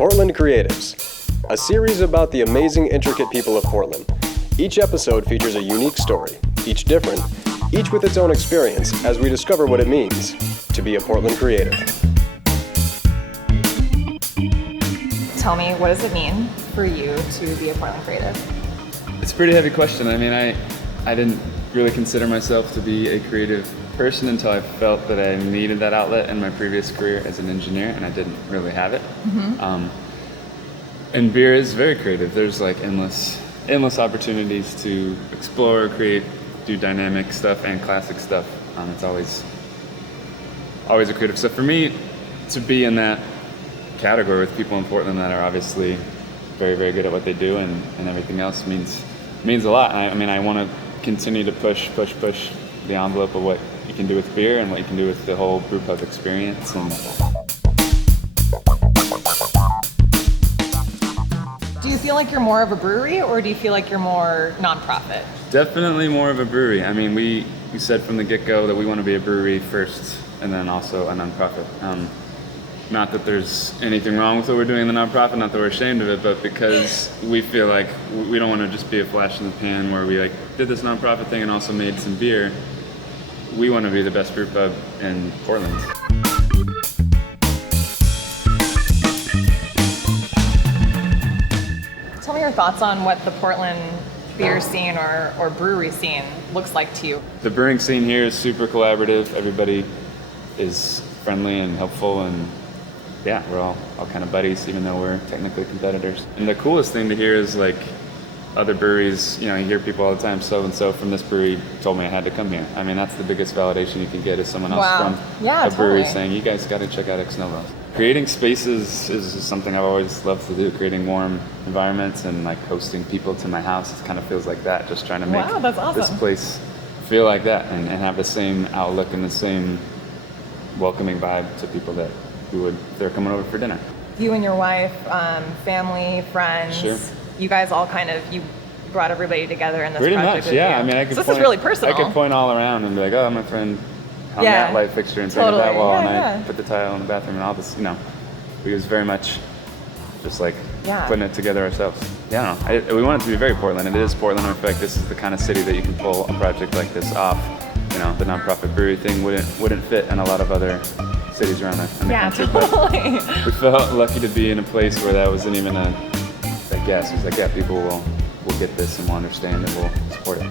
Portland Creatives, a series about the amazing, intricate people of Portland. Each episode features a unique story, each different, each with its own experience as we discover what it means to be a Portland creative. Tell me, what does it mean for you to be a Portland creative? It's a pretty heavy question. I mean, I didn't really consider myself to be a creative person until I felt that I needed that outlet in my previous career as an engineer, and I didn't really have it. Mm-hmm. And beer is very creative. There's like endless opportunities to explore, create, do dynamic stuff and classic stuff. It's always a creative. So for me, to be in that category with people in Portland that are obviously very, very good at what they do and everything else means a lot. I mean, I want to continue to push the envelope of what you can do with beer and what you can do with the whole brew pub experience. Do you feel like you're more of a brewery, or do you feel like you're more nonprofit? Definitely more of a brewery. I mean, we said from the get-go that we want to be a brewery first and then also a nonprofit. Not that there's anything wrong with what we're doing in the nonprofit, not that we're ashamed of it, but because we feel like we don't want to just be a flash in the pan where we like did this nonprofit thing and also made some beer. We want to be the best brew pub in Portland. Tell me your thoughts on what the Portland beer scene or brewery scene looks like to you. The brewing scene here is super collaborative. Everybody is friendly and helpful, and yeah, we're all kind of buddies, even though we're technically competitors. And the coolest thing to hear is like other breweries, you hear people all the time, so-and-so from this brewery told me I had to come here. I mean, that's the biggest validation you can get, is someone else from a brewery saying, you guys got to check out Xnovo. Creating spaces is something I've always loved to do, creating warm environments and like hosting people to my house. It kind of feels like that, just trying to make that's awesome. This place feel like that and have the same outlook and the same welcoming vibe to people that they're coming over for dinner. You and your wife, family, friends, sure. You guys all you brought everybody together in this pretty project. Much, yeah. I mean, this is really personal. I could point all around and be like, oh, my friend hung that light fixture and painted that wall, and I put the tile in the bathroom and all this, It was very much just like putting it together ourselves. Yeah, we want it to be very Portland. It is Portland. I feel like this is the kind of city that you can pull a project like this off. The nonprofit brewery thing wouldn't fit in a lot of other cities around the country. Totally. But we felt lucky to be in a place where that wasn't even a guess. It was like, yeah, people will get this and will understand and will support it.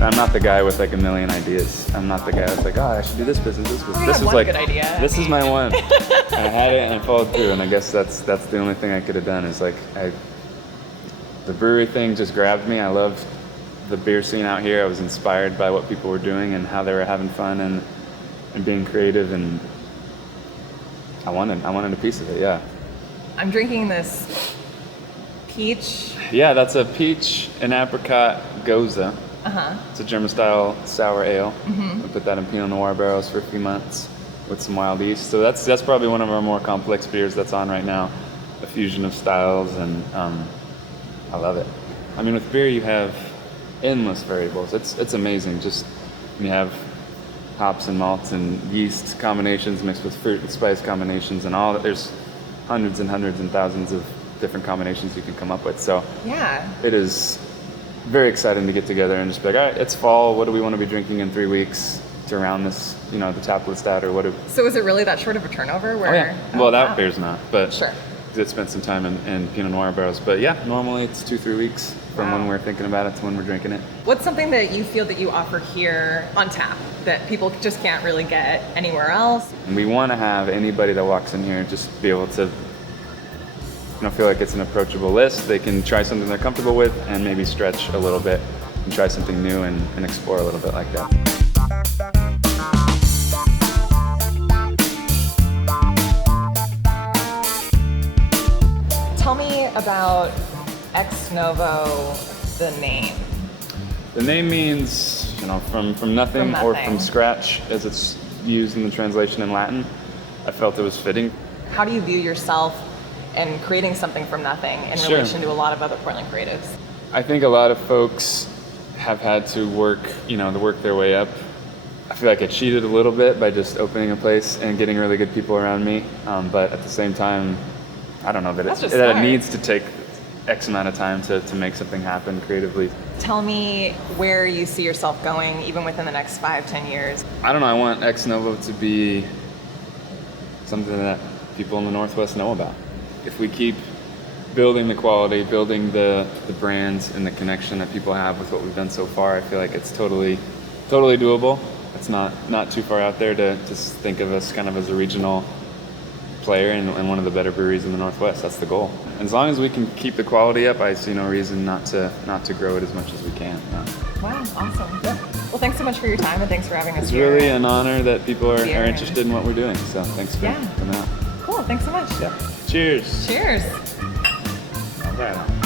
I'm not the guy with like a million ideas. I'm not the guy that's like, oh, I should do this business, this business. This is like, good idea. This is my one. I had it and I followed through, and I guess that's the only thing I could have done is like, the brewery thing just grabbed me. I loved the beer scene out here. I was inspired by what people were doing and how they were having fun and being creative, and I wanted a piece of it, yeah. I'm drinking this peach. Yeah, that's a peach and apricot goza. Uh-huh. It's a German-style sour ale. Mm-hmm. We put that in Pinot Noir barrels for a few months with some wild yeast. So that's probably one of our more complex beers that's on right now. A fusion of styles, and I love it. I mean, with beer you have endless variables. It's amazing. Just you have hops and malts and yeast combinations mixed with fruit and spice combinations and all that. There's hundreds and hundreds and thousands of different combinations you can come up with. So it is very exciting to get together and just be like, all right, it's fall. What do we want to be drinking in 3 weeks to round this, the top list out, or what? So is it really that short of a turnover? That beer's not, but sure. It spent some time in Pinot Noir barrels. But yeah, normally it's 2-3 weeks from when we're thinking about it to when we're drinking it. What's something that you feel that you offer here on tap that people just can't really get anywhere else? And we want to have anybody that walks in here just be able to feel like it's an approachable list. They can try something they're comfortable with and maybe stretch a little bit and try something new and explore a little bit like that. Tell me about Xnovo, the name. The name means, from nothing or from scratch, as it's used in the translation in Latin. I felt it was fitting. How do you view yourself in creating something from nothing in relation to a lot of other Portland creatives? I think a lot of folks have had to work their way up. I feel like I cheated a little bit by just opening a place and getting really good people around me. But at the same time, I don't know that it needs to take X amount of time to make something happen creatively. Tell me where you see yourself going, even within the next 5-10 years. I don't know. I want Xnovo to be something that people in the Northwest know about. If we keep building the quality, building the brands and the connection that people have with what we've done so far, I feel like it's totally doable. It's not too far out there to think of us kind of as a regional player and one of the better breweries in the Northwest. That's the goal. And as long as we can keep the quality up, I see no reason not to grow it as much as we can. Wow, awesome. Yeah. Well, thanks so much for your time, and thanks for having us It's here. really an honor that people are interested in what we're doing. So thanks for coming out. Cool, thanks so much. Yeah. Cheers. Cheers. All right.